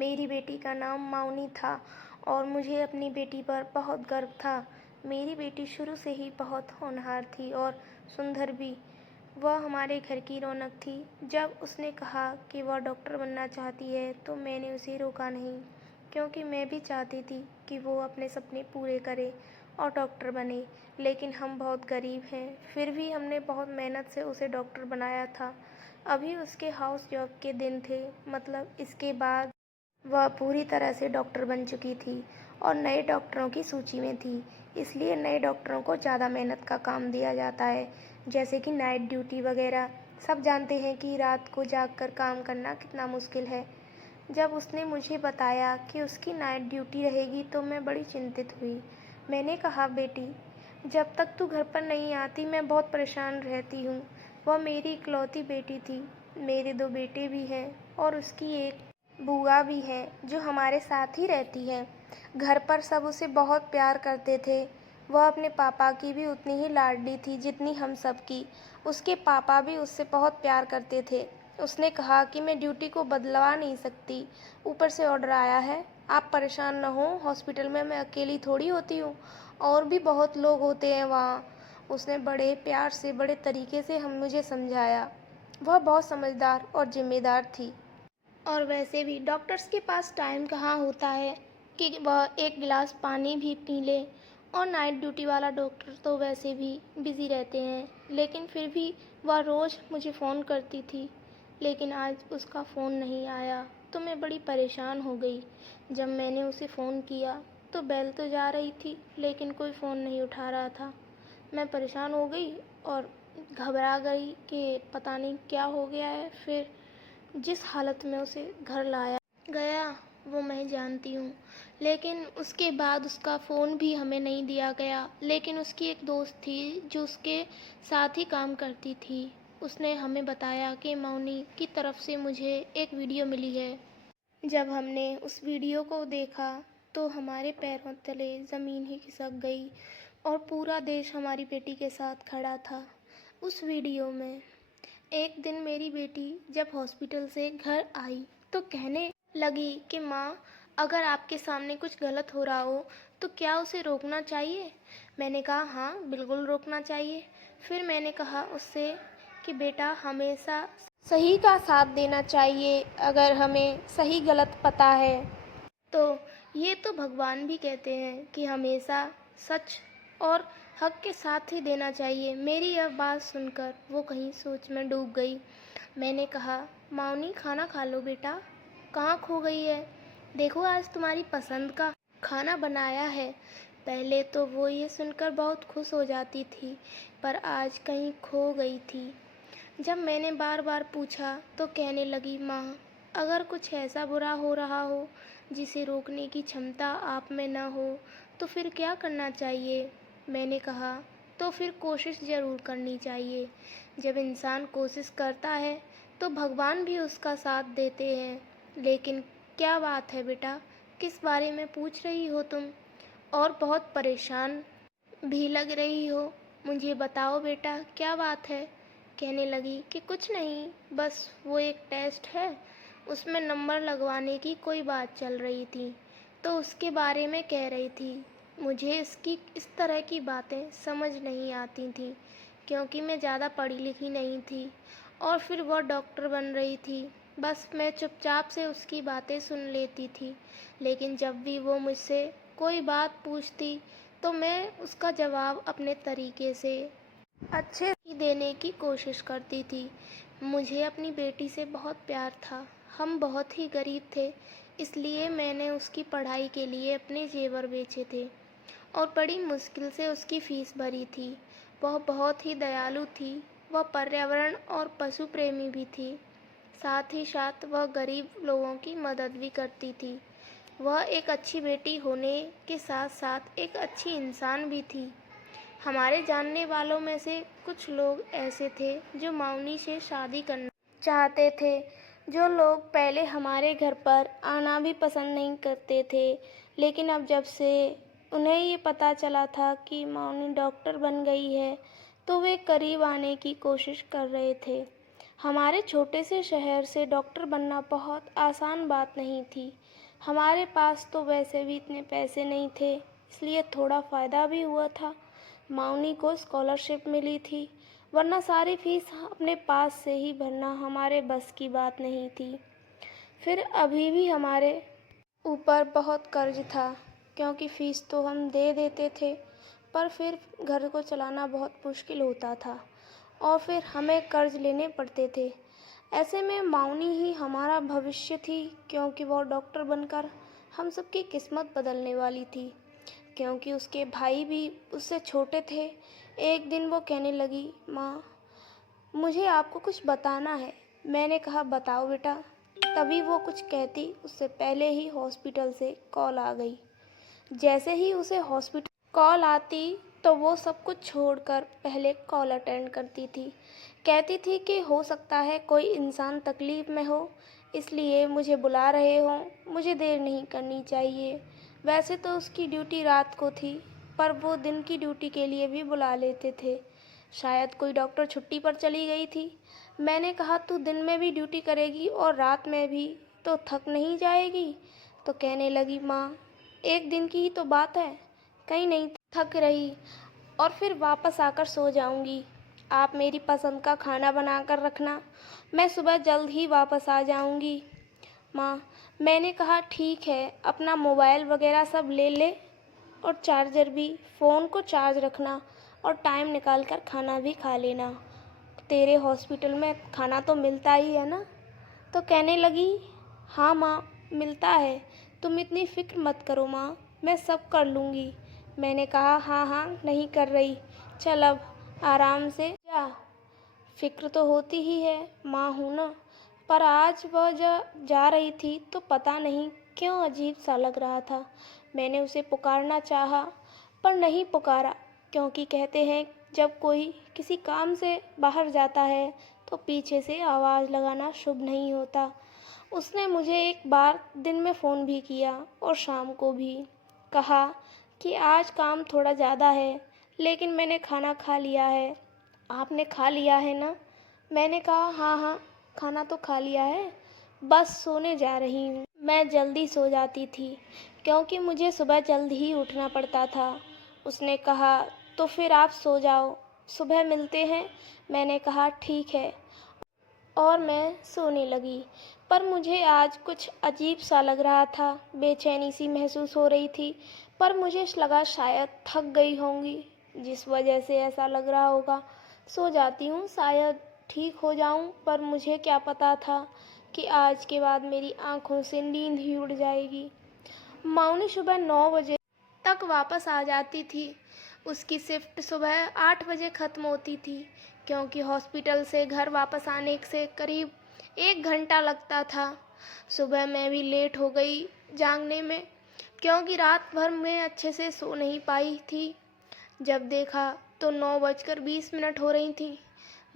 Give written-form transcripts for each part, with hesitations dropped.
मेरी बेटी का नाम माउनी था और मुझे अपनी बेटी पर बहुत गर्व था। मेरी बेटी शुरू से ही बहुत होनहार थी और सुंदर भी। वह हमारे घर की रौनक थी। जब उसने कहा कि वह डॉक्टर बनना चाहती है तो मैंने उसे रोका नहीं, क्योंकि मैं भी चाहती थी कि वो अपने सपने पूरे करे और डॉक्टर बने। लेकिन हम बहुत गरीब हैं, फिर भी हमने बहुत मेहनत से उसे डॉक्टर बनाया था। अभी उसके हाउस जॉब के दिन थे, मतलब इसके बाद वह पूरी तरह से डॉक्टर बन चुकी थी और नए डॉक्टरों की सूची में थी। इसलिए नए डॉक्टरों को ज़्यादा मेहनत का काम दिया जाता है, जैसे कि नाइट ड्यूटी वगैरह। सब जानते हैं कि रात को जागकर काम करना कितना मुश्किल है। जब उसने मुझे बताया कि उसकी नाइट ड्यूटी रहेगी तो मैं बड़ी चिंतित हुई। मैंने कहा, बेटी, जब तक तू घर पर नहीं आती मैं बहुत परेशान रहती हूँ। वह मेरी इकलौती बेटी थी। मेरे 2 बेटे भी हैं और उसकी एक बुआ भी है जो हमारे साथ ही रहती है। घर पर सब उसे बहुत प्यार करते थे। वह अपने पापा की भी उतनी ही लाडली थी जितनी हम सब की। उसके पापा भी उससे बहुत प्यार करते थे। उसने कहा कि मैं ड्यूटी को बदलवा नहीं सकती, ऊपर से ऑर्डर आया है। आप परेशान न हो, हॉस्पिटल में मैं अकेली थोड़ी होती हूँ, और भी बहुत लोग होते हैं वहाँ। उसने बड़े प्यार से, बड़े तरीके से हम मुझे समझाया। वह बहुत समझदार और जिम्मेदार थी। और वैसे भी डॉक्टर्स के पास टाइम कहाँ होता है कि वह एक गिलास पानी भी पी ले। और नाइट ड्यूटी वाला डॉक्टर तो वैसे भी बिज़ी रहते हैं, लेकिन फिर भी वह रोज़ मुझे फ़ोन करती थी। लेकिन आज उसका फ़ोन नहीं आया तो मैं बड़ी परेशान हो गई। जब मैंने उसे फ़ोन किया तो बेल तो जा रही थी, लेकिन कोई फ़ोन नहीं उठा रहा था। मैं परेशान हो गई और घबरा गई कि पता नहीं क्या हो गया है। फिर जिस हालत में उसे घर लाया गया वो मैं जानती हूँ, लेकिन उसके बाद उसका फ़ोन भी हमें नहीं दिया गया। लेकिन उसकी एक दोस्त थी जो उसके साथ ही काम करती थी। उसने हमें बताया कि मौनी की तरफ से मुझे एक वीडियो मिली है। जब हमने उस वीडियो को देखा तो हमारे पैरों तले ज़मीन ही खिसक गई और पूरा देश हमारी बेटी के साथ खड़ा था। उस वीडियो में एक दिन मेरी बेटी जब हॉस्पिटल से घर आई तो कहने लगी कि माँ, अगर आपके सामने कुछ गलत हो रहा हो तो क्या उसे रोकना चाहिए। मैंने कहा, हाँ बिल्कुल रोकना चाहिए। फिर मैंने कहा उससे कि बेटा, हमेशा सही का साथ देना चाहिए अगर हमें सही गलत पता है तो। ये तो भगवान भी कहते हैं कि हमेशा सच और हक के साथ ही देना चाहिए। मेरी यह बात सुनकर वो कहीं सोच में डूब गई। मैंने कहा, माउनी, खाना खा लो बेटा, कहाँ खो गई है। देखो, आज तुम्हारी पसंद का खाना बनाया है। पहले तो वो ये सुनकर बहुत खुश हो जाती थी, पर आज कहीं खो गई थी। जब मैंने बार बार पूछा तो कहने लगी, माँ, अगर कुछ ऐसा बुरा हो रहा हो जिसे रोकने की क्षमता आप में न हो तो फिर क्या करना चाहिए। मैंने कहा, तो फिर कोशिश ज़रूर करनी चाहिए। जब इंसान कोशिश करता है तो भगवान भी उसका साथ देते हैं। लेकिन क्या बात है बेटा, किस बारे में पूछ रही हो तुम, और बहुत परेशान भी लग रही हो। मुझे बताओ बेटा, क्या बात है। कहने लगी कि कुछ नहीं, बस वो एक टेस्ट है, उसमें नंबर लगवाने की कोई बात चल रही थी तो उसके बारे में कह रही थी। मुझे इसकी इस तरह की बातें समझ नहीं आती थी, क्योंकि मैं ज़्यादा पढ़ी लिखी नहीं थी और फिर वह डॉक्टर बन रही थी। बस मैं चुपचाप से उसकी बातें सुन लेती थी। लेकिन जब भी वो मुझसे कोई बात पूछती तो मैं उसका जवाब अपने तरीके से अच्छे ही देने की कोशिश करती थी। मुझे अपनी बेटी से बहुत प्यार था। हम बहुत ही गरीब थे, इसलिए मैंने उसकी पढ़ाई के लिए अपने जेवर बेचे थे और बड़ी मुश्किल से उसकी फ़ीस भरी थी। वह बहुत ही दयालु थी। वह पर्यावरण और पशु प्रेमी भी थी। साथ ही साथ वह गरीब लोगों की मदद भी करती थी। वह एक अच्छी बेटी होने के साथ साथ एक अच्छी इंसान भी थी। हमारे जानने वालों में से कुछ लोग ऐसे थे जो माउनी से शादी करना चाहते थे। जो लोग पहले हमारे घर पर आना भी पसंद नहीं करते थे, लेकिन अब जब से उन्हें ये पता चला था कि माउनी डॉक्टर बन गई है तो वे करीब आने की कोशिश कर रहे थे। हमारे छोटे से शहर से डॉक्टर बनना बहुत आसान बात नहीं थी। हमारे पास तो वैसे भी इतने पैसे नहीं थे, इसलिए थोड़ा फ़ायदा भी हुआ था। माउनी को स्कॉलरशिप मिली थी, वरना सारी फीस अपने पास से ही भरना हमारे बस की बात नहीं थी। फिर अभी भी हमारे ऊपर बहुत कर्ज था, क्योंकि फ़ीस तो हम दे देते थे, पर फिर घर को चलाना बहुत मुश्किल होता था और फिर हमें कर्ज लेने पड़ते थे। ऐसे में माउनी ही हमारा भविष्य थी, क्योंकि वो डॉक्टर बनकर हम सबकी किस्मत बदलने वाली थी। क्योंकि उसके भाई भी उससे छोटे थे। एक दिन वो कहने लगी, माँ, मुझे आपको कुछ बताना है। मैंने कहा, बताओ बेटा। तभी वो कुछ कहती उससे पहले ही हॉस्पिटल से कॉल आ गई। जैसे ही उसे हॉस्पिटल कॉल आती तो वो सब कुछ छोड़कर पहले कॉल अटेंड करती थी। कहती थी कि हो सकता है कोई इंसान तकलीफ़ में हो, इसलिए मुझे बुला रहे हों, मुझे देर नहीं करनी चाहिए। वैसे तो उसकी ड्यूटी रात को थी, पर वो दिन की ड्यूटी के लिए भी बुला लेते थे। शायद कोई डॉक्टर छुट्टी पर चली गई थी। मैंने कहा, तू दिन में भी ड्यूटी करेगी और रात में भी, तो थक नहीं जाएगी? तो कहने लगी, माँ, एक दिन की ही तो बात है, कहीं नहीं थक रही और फिर वापस आकर सो जाऊंगी। आप मेरी पसंद का खाना बनाकर रखना, मैं सुबह जल्द ही वापस आ जाऊंगी। माँ, मैंने कहा, ठीक है, अपना मोबाइल वगैरह सब ले ले और चार्जर भी। फ़ोन को चार्ज रखना और टाइम निकाल कर खाना भी खा लेना। तेरे हॉस्पिटल में खाना तो मिलता ही है ना? तो कहने लगी, हाँ माँ, मिलता है। तुम इतनी फ़िक्र मत करो माँ, मैं सब कर लूँगी। मैंने कहा, हाँ हाँ, नहीं कर रही, चल अब आराम से जा। फ़िक्र तो होती ही है, माँ हूँ ना। पर आज वह जा रही थी तो पता नहीं क्यों अजीब सा लग रहा था। मैंने उसे पुकारना चाहा, पर नहीं पुकारा, क्योंकि कहते हैं जब कोई किसी काम से बाहर जाता है तो पीछे से आवाज़ लगाना शुभ नहीं होता। उसने मुझे एक बार दिन में फ़ोन भी किया और शाम को भी। कहा कि आज काम थोड़ा ज़्यादा है, लेकिन मैंने खाना खा लिया है। आपने खा लिया है ना? मैंने कहा, हाँ हाँ, खाना तो खा लिया है, बस सोने जा रही हूँ। मैं जल्दी सो जाती थी, क्योंकि मुझे सुबह जल्द ही उठना पड़ता था। उसने कहा, तो फिर आप सो जाओ, सुबह मिलते हैं। मैंने कहा, ठीक है, और मैं सोने लगी। पर मुझे आज कुछ अजीब सा लग रहा था, बेचैनी सी महसूस हो रही थी। पर मुझे लगा शायद थक गई होंगी, जिस वजह से ऐसा लग रहा होगा। सो जाती हूँ, शायद ठीक हो जाऊँ। पर मुझे क्या पता था कि आज के बाद मेरी आँखों से नींद ही उड़ जाएगी। माउनी सुबह 9 बजे तक वापस आ जाती थी। उसकी शिफ्ट सुबह 8 बजे ख़त्म होती थी, क्योंकि हॉस्पिटल से घर वापस आने से करीब 1 घंटा लगता था। सुबह मैं भी लेट हो गई जागने में, क्योंकि रात भर मैं अच्छे से सो नहीं पाई थी। जब देखा तो 9:20 हो रही थी।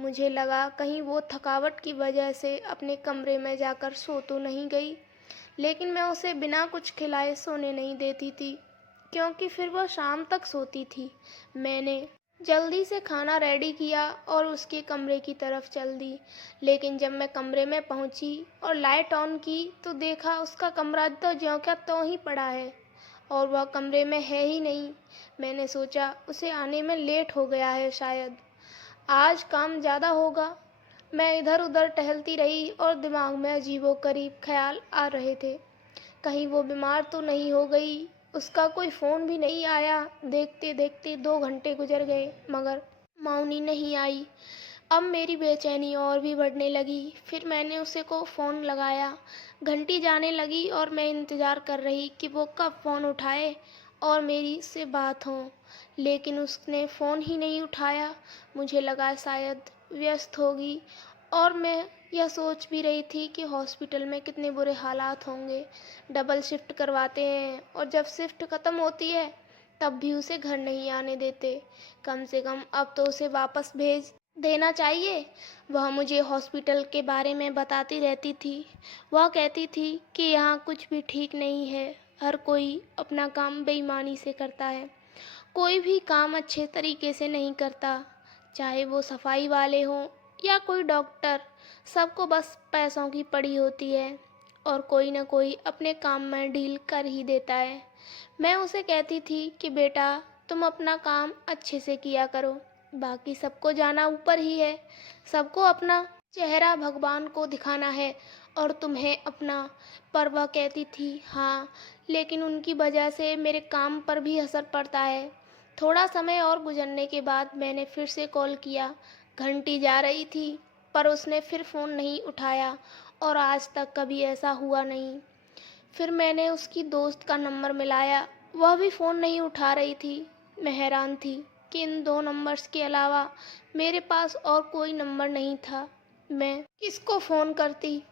मुझे लगा कहीं वो थकावट की वजह से अपने कमरे में जाकर सो तो नहीं गई, लेकिन मैं उसे बिना कुछ खिलाए सोने नहीं देती थी, क्योंकि फिर वह शाम तक सोती थी। मैंने जल्दी से खाना रेडी किया और उसके कमरे की तरफ चल दी, लेकिन जब मैं कमरे में पहुंची और लाइट ऑन की तो देखा उसका कमरा तो ज्यों का त्यों ही पड़ा है और वह कमरे में है ही नहीं। मैंने सोचा उसे आने में लेट हो गया है, शायद आज काम ज़्यादा होगा। मैं इधर उधर टहलती रही और दिमाग में अजीबोगरीब ख्याल आ रहे थे। कहीं वो बीमार तो नहीं हो गई। उसका कोई फ़ोन भी नहीं आया। देखते देखते 2 घंटे गुजर गए, मगर माउनी नहीं आई। अब मेरी बेचैनी और भी बढ़ने लगी। फिर मैंने उसे को फ़ोन लगाया। घंटी जाने लगी और मैं इंतज़ार कर रही कि वो कब फ़ोन उठाए और मेरी से बात हो, लेकिन उसने फ़ोन ही नहीं उठाया। मुझे लगा शायद व्यस्त होगी, और मैं यह सोच भी रही थी कि हॉस्पिटल में कितने बुरे हालात होंगे। डबल शिफ्ट करवाते हैं और जब शिफ्ट ख़त्म होती है तब भी उसे घर नहीं आने देते। कम से कम अब तो उसे वापस भेज देना चाहिए। वह मुझे हॉस्पिटल के बारे में बताती रहती थी। वह कहती थी कि यहाँ कुछ भी ठीक नहीं है, हर कोई अपना काम बेईमानी से करता है, कोई भी काम अच्छे तरीके से नहीं करता, चाहे वो सफाई वाले हों या कोई डॉक्टर। सबको बस पैसों की पड़ी होती है और कोई ना कोई अपने काम में डील कर ही देता है। मैं उसे कहती थी कि बेटा, तुम अपना काम अच्छे से किया करो, बाकी सबको जाना ऊपर ही है। सबको अपना चेहरा भगवान को दिखाना है और तुम्हें अपना। पर वह कहती थी हाँ, लेकिन उनकी वजह से मेरे काम पर भी असर पड़ता है। थोड़ा समय और गुजरने के बाद मैंने फिर से कॉल किया। घंटी जा रही थी पर उसने फिर फ़ोन नहीं उठाया और आज तक कभी ऐसा हुआ नहीं। फिर मैंने उसकी दोस्त का नंबर मिलाया, वह भी फ़ोन नहीं उठा रही थी। मैं हैरान थी कि इन 2 नंबर्स के अलावा मेरे पास और कोई नंबर नहीं था। मैं किसको फ़ोन करती?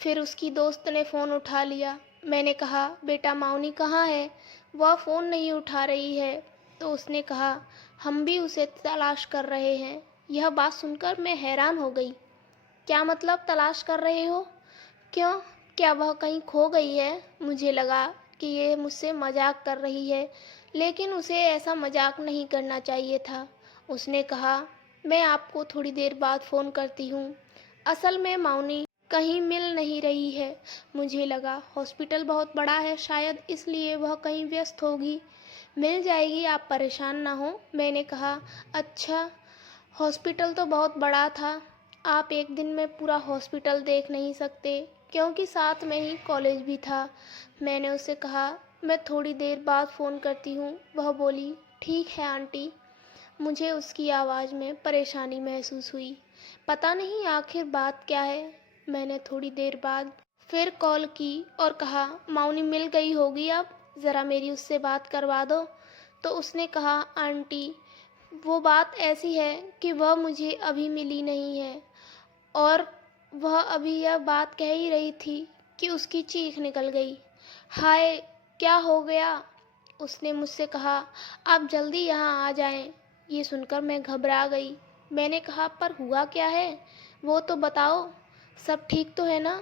फिर उसकी दोस्त ने फ़ोन उठा लिया। मैंने कहा बेटा, माउनी कहाँ है? वह फ़ोन नहीं उठा रही है। तो उसने कहा हम भी उसे तलाश कर रहे हैं। यह बात सुनकर मैं हैरान हो गई। क्या मतलब तलाश कर रहे हो? क्यों, क्या वह कहीं खो गई है? मुझे लगा कि ये मुझसे मजाक कर रही है, लेकिन उसे ऐसा मजाक नहीं करना चाहिए था। उसने कहा मैं आपको थोड़ी देर बाद फ़ोन करती हूँ। असल में माउनी कहीं मिल नहीं रही है। मुझे लगा हॉस्पिटल बहुत बड़ा है, शायद इसलिए वह कहीं व्यस्त होगी। मिल जाएगी, आप परेशान ना हो। मैंने कहा अच्छा, हॉस्पिटल तो बहुत बड़ा था, आप एक दिन में पूरा हॉस्पिटल देख नहीं सकते, क्योंकि साथ में ही कॉलेज भी था। मैंने उससे कहा मैं थोड़ी देर बाद फ़ोन करती हूँ। वह बोली ठीक है आंटी। मुझे उसकी आवाज़ में परेशानी महसूस हुई। पता नहीं आखिर बात क्या है। मैंने थोड़ी देर बाद फिर कॉल की और कहा माउनी मिल गई होगी, अब ज़रा मेरी उससे बात करवा दो। तो उसने कहा आंटी, वो बात ऐसी है कि वह मुझे अभी मिली नहीं है। और वह अभी यह बात कह ही रही थी कि उसकी चीख निकल गई। हाय, क्या हो गया? उसने मुझसे कहा आप जल्दी यहाँ आ जाएं। ये सुनकर मैं घबरा गई। मैंने कहा पर हुआ क्या है, वो तो बताओ, सब ठीक तो है ना?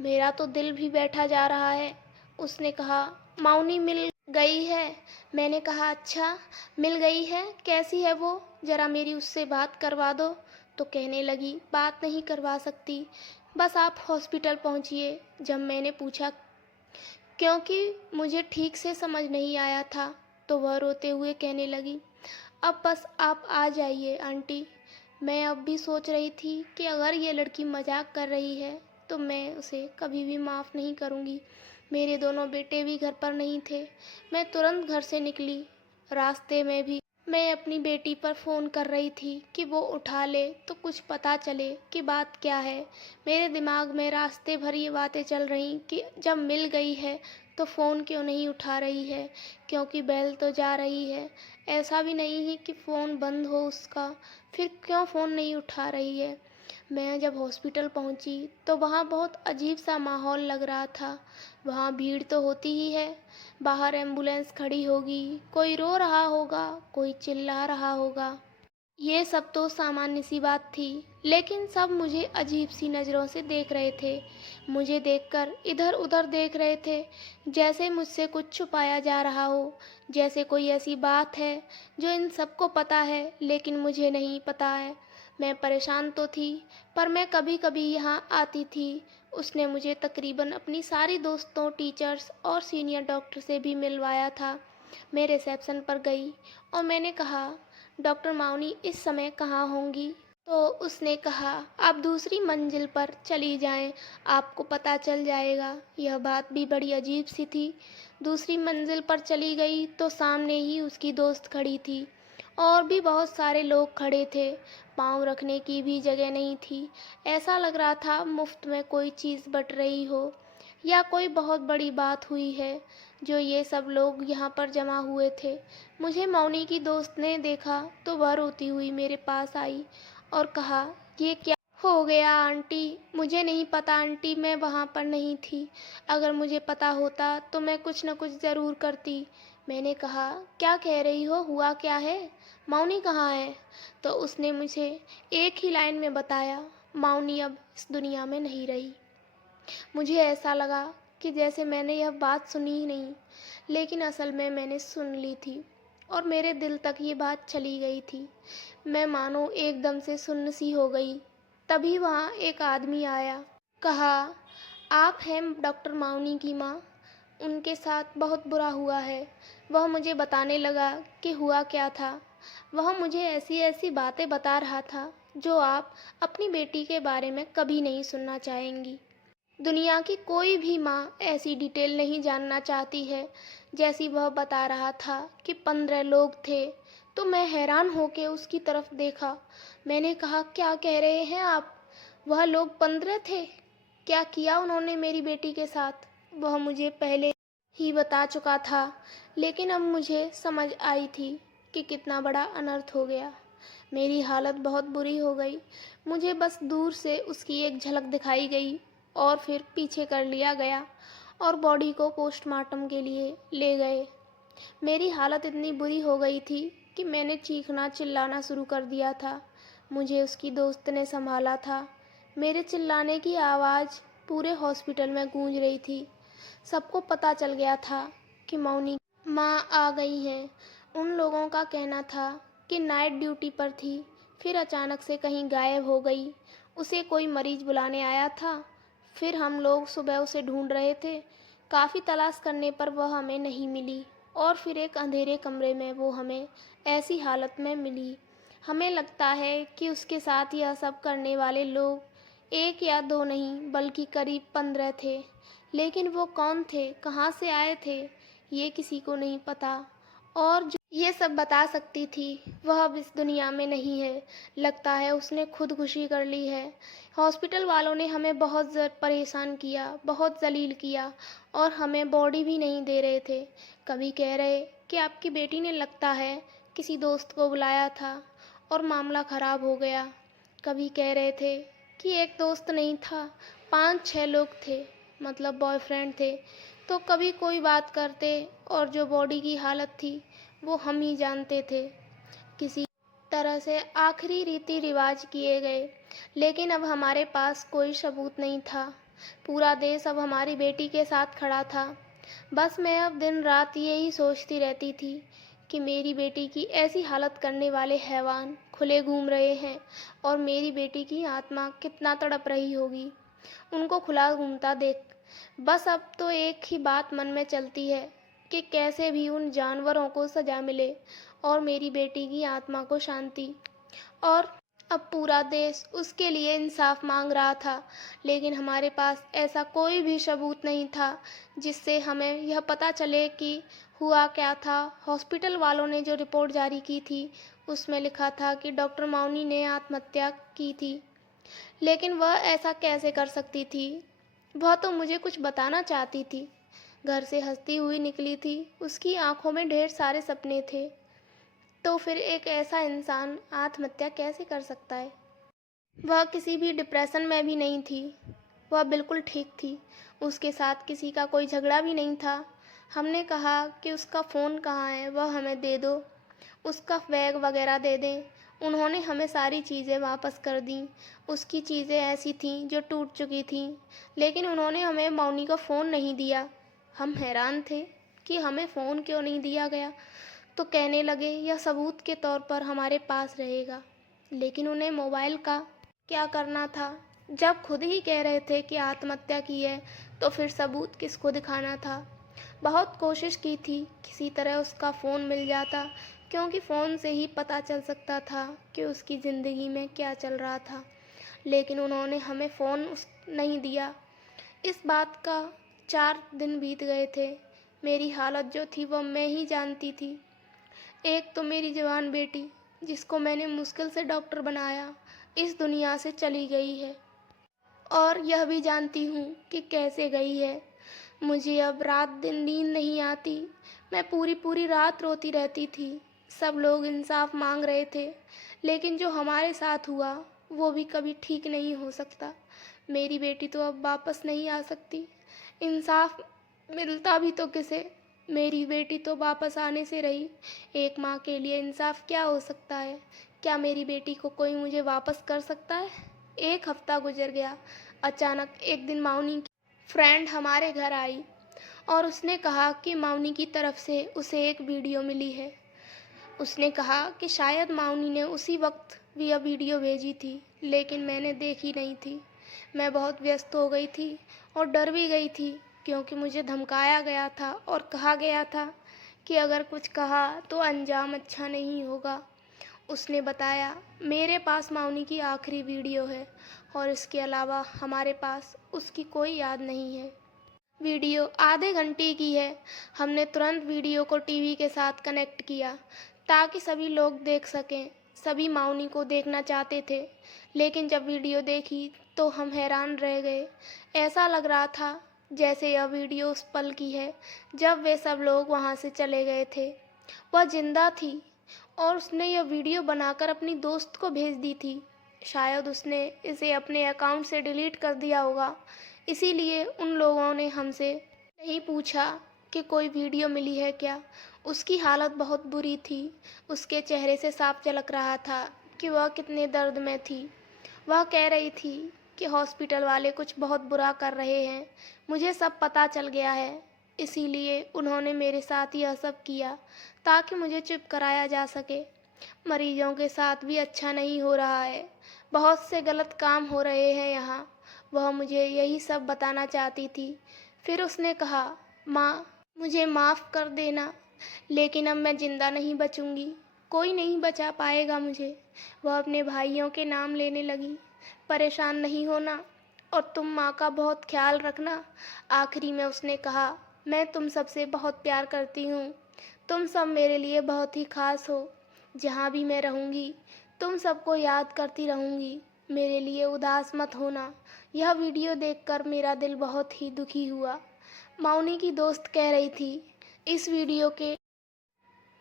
मेरा तो दिल भी बैठा जा रहा है। उसने कहा माउनी मिल गई है। मैंने कहा अच्छा, मिल गई है, कैसी है वो, ज़रा मेरी उससे बात करवा दो। तो कहने लगी बात नहीं करवा सकती, बस आप हॉस्पिटल पहुंचिए। जब मैंने पूछा, क्योंकि मुझे ठीक से समझ नहीं आया था, तो वह रोते हुए कहने लगी अब बस आप आ जाइए आंटी। मैं अब भी सोच रही थी कि अगर ये लड़की मजाक कर रही है तो मैं उसे कभी भी माफ़ नहीं करूँगी। मेरे दोनों बेटे भी घर पर नहीं थे। मैं तुरंत घर से निकली। रास्ते में भी मैं अपनी बेटी पर फ़ोन कर रही थी कि वो उठा ले तो कुछ पता चले कि बात क्या है। मेरे दिमाग में रास्ते भर ये बातें चल रहीं कि जब मिल गई है तो फ़ोन क्यों नहीं उठा रही है, क्योंकि बेल तो जा रही है। ऐसा भी नहीं है कि फ़ोन बंद हो उसका, फिर क्यों फ़ोन नहीं उठा रही है। मैं जब हॉस्पिटल पहुंची तो वहाँ बहुत अजीब सा माहौल लग रहा था। वहाँ भीड़ तो होती ही है, बाहर एम्बुलेंस खड़ी होगी, कोई रो रहा होगा, कोई चिल्ला रहा होगा। ये सब तो सामान्य सी बात थी, लेकिन सब मुझे अजीब सी नज़रों से देख रहे थे। मुझे देखकर इधर उधर देख रहे थे, जैसे मुझसे कुछ छुपाया जा रहा हो, जैसे कोई ऐसी बात है जो इन सबको पता है लेकिन मुझे नहीं पता है। मैं परेशान तो थी, पर मैं कभी कभी यहाँ आती थी। उसने मुझे तकरीबन अपनी सारी दोस्तों, टीचर्स और सीनियर डॉक्टर से भी मिलवाया था। मैं रिसेप्शन पर गई और मैंने कहा डॉक्टर माउनी इस समय कहाँ होंगी? तो उसने कहा आप दूसरी मंजिल पर चली जाएं, आपको पता चल जाएगा। यह बात भी बड़ी अजीब सी थी। दूसरी मंजिल पर चली गई तो सामने ही उसकी दोस्त खड़ी थी और भी बहुत सारे लोग खड़े थे। पाँव रखने की भी जगह नहीं थी। ऐसा लग रहा था मुफ्त में कोई चीज़ बट रही हो या कोई बहुत बड़ी बात हुई है जो ये सब लोग यहाँ पर जमा हुए थे। मुझे मौनी की दोस्त ने देखा तो वह रोती हुई मेरे पास आई और कहा ये क्या हो गया आंटी? मुझे नहीं पता आंटी, मैं वहाँ पर नहीं थी। अगर मुझे पता होता तो मैं कुछ न कुछ ज़रूर करती। मैंने कहा क्या कह रही हो, हुआ क्या है? मौनी कहाँ है? तो उसने मुझे एक ही लाइन में बताया मौनी अब इस दुनिया में नहीं रही। मुझे ऐसा लगा कि जैसे मैंने यह बात सुनी ही नहीं, लेकिन असल में मैंने सुन ली थी और मेरे दिल तक ये बात चली गई थी। मैं मानो एकदम से सुन्न सी हो गई। तभी वहाँ एक आदमी आया। कहा, आप हैं डॉक्टर माउनी की माँ? उनके साथ बहुत बुरा हुआ है। वह मुझे बताने लगा कि हुआ क्या था। वह मुझे ऐसी ऐसी बातें बता रहा था जो आप अपनी बेटी के बारे में कभी नहीं सुनना चाहेंगी। दुनिया की कोई भी माँ ऐसी डिटेल नहीं जानना चाहती है जैसी वह बता रहा था कि 15 लोग थे। तो मैं हैरान होकर उसकी तरफ देखा। मैंने कहा, क्या कह रहे हैं आप? वह लोग 15 थे? क्या किया उन्होंने मेरी बेटी के साथ? वह मुझे पहले ही बता चुका था, लेकिन अब मुझे समझ आई थी कि कितना बड़ा अनर्थ हो गया। मेरी हालत बहुत बुरी हो गई। मुझे बस दूर से उसकी एक झलक दिखाई गई और फिर पीछे कर लिया गया और बॉडी को पोस्टमार्टम के लिए ले गए। मेरी हालत इतनी बुरी हो गई थी कि मैंने चीखना चिल्लाना शुरू कर दिया था। मुझे उसकी दोस्त ने संभाला था। मेरे चिल्लाने की आवाज़ पूरे हॉस्पिटल में गूंज रही थी। सबको पता चल गया था कि मौनी माँ आ गई हैं। उन लोगों का कहना था कि नाइट ड्यूटी पर थी, फिर अचानक से कहीं गायब हो गई। उसे कोई मरीज बुलाने आया था। फिर हम लोग सुबह उसे ढूंढ रहे थे। काफ़ी तलाश करने पर वह हमें नहीं मिली और फिर एक अंधेरे कमरे में वो हमें ऐसी हालत में मिली। हमें लगता है कि उसके साथ यह सब करने वाले लोग 1 या 2 नहीं बल्कि करीब 15 थे। लेकिन वो कौन थे, कहाँ से आए थे, ये किसी को नहीं पता। और जो ये सब बता सकती थी वह अब इस दुनिया में नहीं है। लगता है उसने खुदकुशी कर ली है। हॉस्पिटल वालों ने हमें बहुत परेशान किया, बहुत जलील किया और हमें बॉडी भी नहीं दे रहे थे। कभी कह रहे कि आपकी बेटी ने लगता है किसी दोस्त को बुलाया था और मामला ख़राब हो गया। कभी कह रहे थे कि एक दोस्त नहीं था, 5-6 लोग थे, मतलब बॉयफ्रेंड थे। तो कभी कोई बात करते और जो बॉडी की हालत थी वो हम ही जानते थे। किसी तरह से आखिरी रीति रिवाज किए गए, लेकिन अब हमारे पास कोई सबूत नहीं था। पूरा देश अब हमारी बेटी के साथ खड़ा था। बस मैं अब दिन रात यही सोचती रहती थी कि मेरी बेटी की ऐसी हालत करने वाले हैवान खुले घूम रहे हैं और मेरी बेटी की आत्मा कितना तड़प रही होगी उनको खुला घूमता देख। बस अब तो एक ही बात मन में चलती है कि कैसे भी उन जानवरों को सजा मिले और मेरी बेटी की आत्मा को शांति। और अब पूरा देश उसके लिए इंसाफ मांग रहा था, लेकिन हमारे पास ऐसा कोई भी सबूत नहीं था जिससे हमें यह पता चले कि हुआ क्या था। हॉस्पिटल वालों ने जो रिपोर्ट जारी की थी उसमें लिखा था कि डॉक्टर माउनी ने आत्महत्या की थी, लेकिन वह ऐसा कैसे कर सकती थी? वह तो मुझे कुछ बताना चाहती थी। घर से हंसती हुई निकली थी, उसकी आंखों में ढेर सारे सपने थे। तो फिर एक ऐसा इंसान आत्महत्या कैसे कर सकता है? वह किसी भी डिप्रेशन में भी नहीं थी, वह बिल्कुल ठीक थी। उसके साथ किसी का कोई झगड़ा भी नहीं था। हमने कहा कि उसका फ़ोन कहाँ है, वह हमें दे दो, उसका बैग वगैरह दे दें। उन्होंने हमें सारी चीज़ें वापस कर दीं। उसकी चीज़ें ऐसी थीं जो टूट चुकी थीं, लेकिन उन्होंने हमें मौनी का फ़ोन नहीं दिया। हम हैरान थे कि हमें फ़ोन क्यों नहीं दिया गया, तो कहने लगे यह सबूत के तौर पर हमारे पास रहेगा। लेकिन उन्हें मोबाइल का क्या करना था? जब खुद ही कह रहे थे कि आत्महत्या की है, तो फिर सबूत किसको दिखाना था? बहुत कोशिश की थी किसी तरह उसका फ़ोन मिल जाता, क्योंकि फ़ोन से ही पता चल सकता था कि उसकी ज़िंदगी में क्या चल रहा था। लेकिन उन्होंने हमें फ़ोन नहीं दिया। इस बात का 4 दिन बीत गए थे। मेरी हालत जो थी वह मैं ही जानती थी। एक तो मेरी जवान बेटी, जिसको मैंने मुश्किल से डॉक्टर बनाया, इस दुनिया से चली गई है। और यह भी जानती हूँ कि कैसे गई है। मुझे अब रात दिन नींद नहीं आती। मैं पूरी पूरी रात रोती रहती थी। सब लोग इंसाफ मांग रहे थे, लेकिन जो हमारे साथ हुआ वो भी कभी ठीक नहीं हो सकता। मेरी बेटी तो अब वापस नहीं आ सकती। इंसाफ मिलता भी तो किसे? मेरी बेटी तो वापस आने से रही। एक माँ के लिए इंसाफ क्या हो सकता है? क्या मेरी बेटी को कोई मुझे वापस कर सकता है? 1 हफ्ता गुजर गया। अचानक एक दिन माउनी की फ्रेंड हमारे घर आई और उसने कहा कि माउनी की तरफ से उसे एक वीडियो मिली है। उसने कहा कि शायद माउनी ने उसी वक्त भी यह वीडियो भेजी थी लेकिन मैंने देखी नहीं थी। मैं बहुत व्यस्त हो गई थी और डर भी गई थी, क्योंकि मुझे धमकाया गया था और कहा गया था कि अगर कुछ कहा तो अंजाम अच्छा नहीं होगा। उसने बताया, मेरे पास माउनी की आखिरी वीडियो है और इसके अलावा हमारे पास उसकी कोई याद नहीं है। वीडियो आधे घंटे की है। हमने तुरंत वीडियो को टीवी के साथ कनेक्ट किया ताकि सभी लोग देख सकें। सभी माउनी को देखना चाहते थे, लेकिन जब वीडियो देखी तो हम हैरान रह गए। ऐसा लग रहा था जैसे यह वीडियो उस पल की है जब वे सब लोग वहाँ से चले गए थे। वह जिंदा थी और उसने यह वीडियो बनाकर अपनी दोस्त को भेज दी थी। शायद उसने इसे अपने अकाउंट से डिलीट कर दिया होगा, इसीलिए उन लोगों ने हमसे नहीं पूछा कि कोई वीडियो मिली है क्या। उसकी हालत बहुत बुरी थी। उसके चेहरे से साफ झलक रहा था कि वह कितने दर्द में थी। वह कह रही थी कि हॉस्पिटल वाले कुछ बहुत बुरा कर रहे हैं। मुझे सब पता चल गया है, इसीलिए उन्होंने मेरे साथ यह सब किया ताकि मुझे चुप कराया जा सके। मरीजों के साथ भी अच्छा नहीं हो रहा है। बहुत से गलत काम हो रहे हैं यहाँ। वह मुझे यही सब बताना चाहती थी। फिर उसने कहा, माँ, मुझे माफ़ कर देना, लेकिन अब मैं ज़िंदा नहीं बचूंगी। कोई नहीं बचा पाएगा मुझे। वह अपने भाइयों के नाम लेने लगी। परेशान नहीं होना और तुम माँ का बहुत ख्याल रखना। आखिरी में उसने कहा, मैं तुम सबसे बहुत प्यार करती हूँ। तुम सब मेरे लिए बहुत ही खास हो। जहाँ भी मैं रहूँगी तुम सबको याद करती रहूँगी। मेरे लिए उदास मत होना। यह वीडियो देखकर मेरा दिल बहुत ही दुखी हुआ। माउनी की दोस्त कह रही थी, इस वीडियो के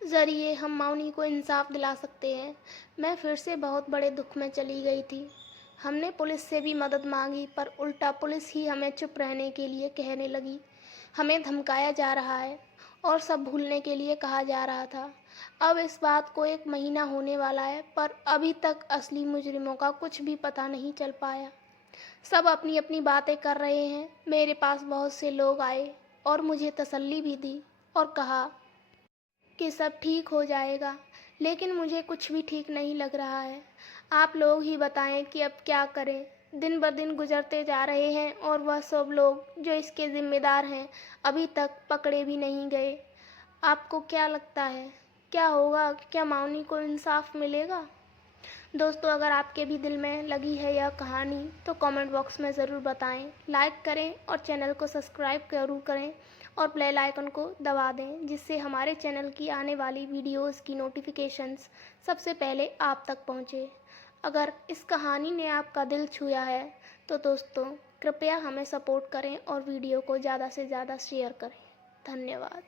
ज़रिए हम माउनी को इंसाफ दिला सकते हैं। मैं फिर से बहुत बड़े दुख में चली गई थी। हमने पुलिस से भी मदद मांगी, पर उल्टा पुलिस ही हमें चुप रहने के लिए कहने लगी। हमें धमकाया जा रहा है और सब भूलने के लिए कहा जा रहा था। अब इस बात को 1 महीना होने वाला है, पर अभी तक असली मुजरिमों का कुछ भी पता नहीं चल पाया। सब अपनी अपनी बातें कर रहे हैं। मेरे पास बहुत से लोग आए और मुझे तसल्ली भी दी और कहा कि सब ठीक हो जाएगा, लेकिन मुझे कुछ भी ठीक नहीं लग रहा है। आप लोग ही बताएं कि अब क्या करें। दिन ब दिन गुजरते जा रहे हैं और वह सब लोग जो इसके ज़िम्मेदार हैं अभी तक पकड़े भी नहीं गए। आपको क्या लगता है, क्या होगा? क्या माउनी को इंसाफ मिलेगा? दोस्तों, अगर आपके भी दिल में लगी है यह कहानी तो कमेंट बॉक्स में ज़रूर बताएं। लाइक करें और चैनल को सब्सक्राइब ज़रूर करें और बेल आइकन को दबा दें, जिससे हमारे चैनल की आने वाली वीडियोस की नोटिफिकेशंस सबसे पहले आप तक पहुंचे। अगर इस कहानी ने आपका दिल छुआ है तो दोस्तों कृपया हमें सपोर्ट करें और वीडियो को ज़्यादा से ज़्यादा शेयर करें। धन्यवाद।